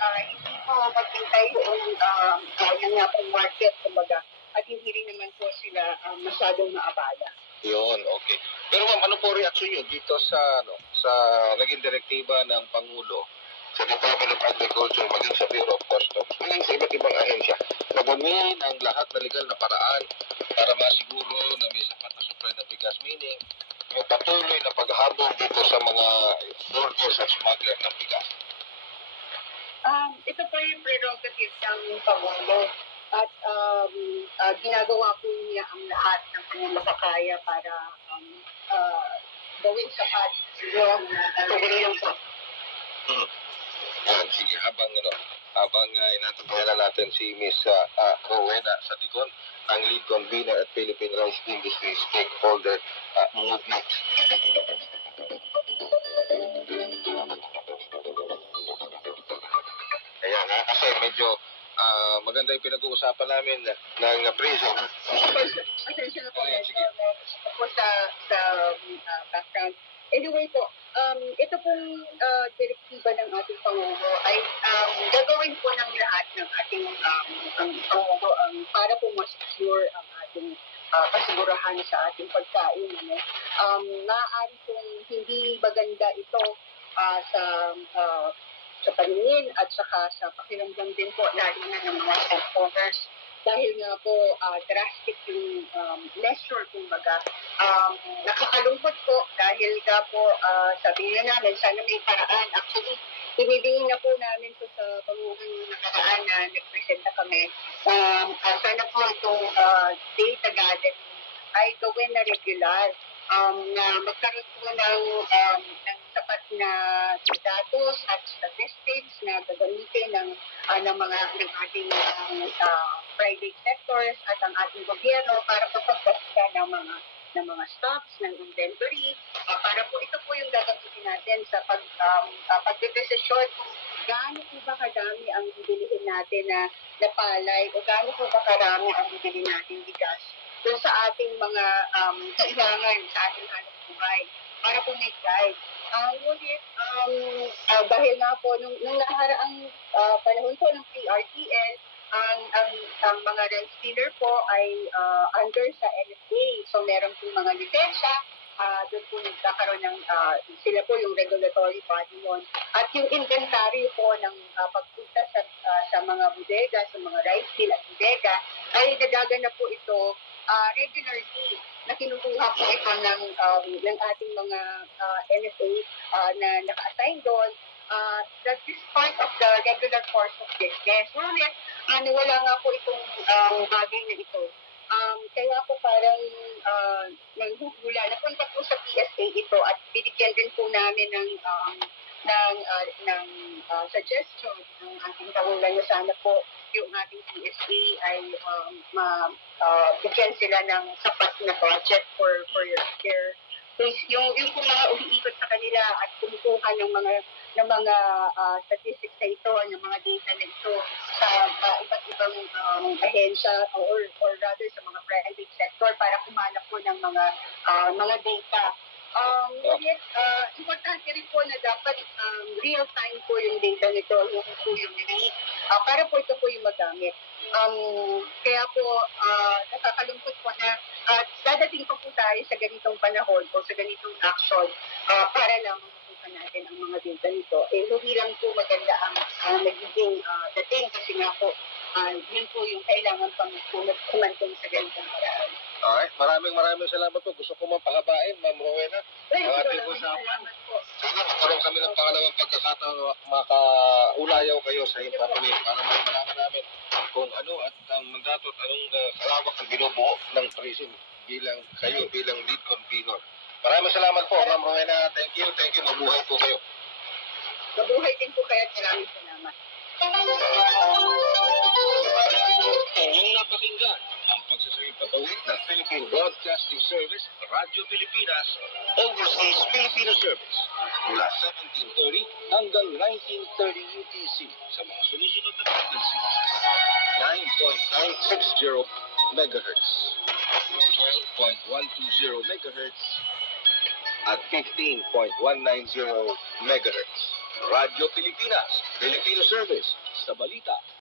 hindi po maghintay doon yung nga pong market, kumbaga, at hindi rin naman po sila masyadong maabala. Yun, okay. Pero ma'am, ano po reaksyon nyo dito sa naging direktiba ng Pangulo sa Department of Agriculture, maging sa Bureau of Customs, maging sa iba't ibang ahensya, na gawin ang lahat na legal na paraan para masiguro na may sapat na supply ng bigas, meaning yung patuloy na paghabol dito sa mga hoarders at smuggler ng bigas? Ito po yung prerogative ng Pangulo at ginagawa po niya ang lahat ng kanyang makakaya para gawin sapat yung pagulong po. Yan, sige, habang inantabayan natin si Miss Rowena Satigon, ang lead convener at Philippine Rice Industry Stakeholder Movement. Ayan, kasi medyo maganda yung pinag-uusapan namin ng prison. Attention na po, po sa background. Anyway po, ito pong direktiba ng ating Pangulo ay gagawin po ng lahat ng ating Pangulo para po ma-secure ang ating kasigurahan sa ating pagkain. Maaari pong hindi maganda ito sa paningin at saka sa pakiramdam din po, lalo na ng mga stakeholders. Dahil nga po drastic yung measure, kumbaga. Nakakalungkot po dahil nga po sabihin na namin, sana may paraan. Actually, binibigyan na po namin po sa Pangulo nakaraan na nagpresenta kami. Sana po itong data gathering ay gawin na regular. Na magkaroon po ng sapat na datos at statistics na gagamitin ng ating private sectors at ang ating gobyerno para po pagkasya ng mga stocks, ng inventory, para po ito po yung gagamitin natin sa pagdedesisyon kung gaano po ba kadami ang bibilihin natin na palay o gaano po ba karami ang bibilihin natin bigas doon sa ating mga kailangan sa ating hanap buhay para po may guide. Ngunit dahil nga po nung nakaraang panahon po ng PRTL, ang mga rice dealer po ay under sa NFA. So meron po mga lisensya, doon po nagkakaroon ng sila po yung regulatory body yun. At yung inventory po ng pagpunta sa mga bodega, sa mga rice mill at bodega, ay nagaganap po ito regularly na kinukuha po ito ng ating mga NFA na naka-assign doon. That is part of the regular course of business. Ngunit, wala nga po itong bagay na ito. Kaya po parang nanghuhula. Napunta po sa PSA ito at binigyan din po namin ng suggestion ng ating Pangulo na sana po yung ating PSA ay bigyan sila ng sapat na budget for yung mga umiikot sa kanila at kumukuha ng mga statistics na ito, ng mga data na ito sa iba't ibang ahensya or rather sa mga private sector para kumanap po ng mga data. Importante rin po na dapat real time po yung data nito, yung rate, para po ito po yung magamit. Kaya po nakakalungkot po na dadating po tayo sa ganitong panahon o sa ganitong action para lang makuha natin ang mga data nito. Hindi lang po maganda ang nagiging dating kasi nga po yun po yung kailangan pang kumantong sa ganitong paraan. Alright, maraming salamat po. Gusto ko mapahabain, Ma'am Rowena. Maraming salamat po. Sana magkaroon kami ng pangalawang pagkakataon makaulayaw kayo sa Department para malaman namin kung ano at ang mandato at anong kalawak ang binubuo ng prison bilang lead convener. Maraming salamat po, Ma'am Rowena. Thank you. Mabuhay po kayo. Mabuhay din po kayo at maraming salamat. Inyong napakinggan ang pagsasawing patawid ng Philippine Broadcasting Service, Radyo Pilipinas, Overseas Filipino Service, mula 1730 hanggang 1930 UTC sa mga sumusunod na frequencies: 9.960 MHz, 12.120 MHz, at 15.190 MHz. Radyo Pilipinas, Filipino Service, sa balita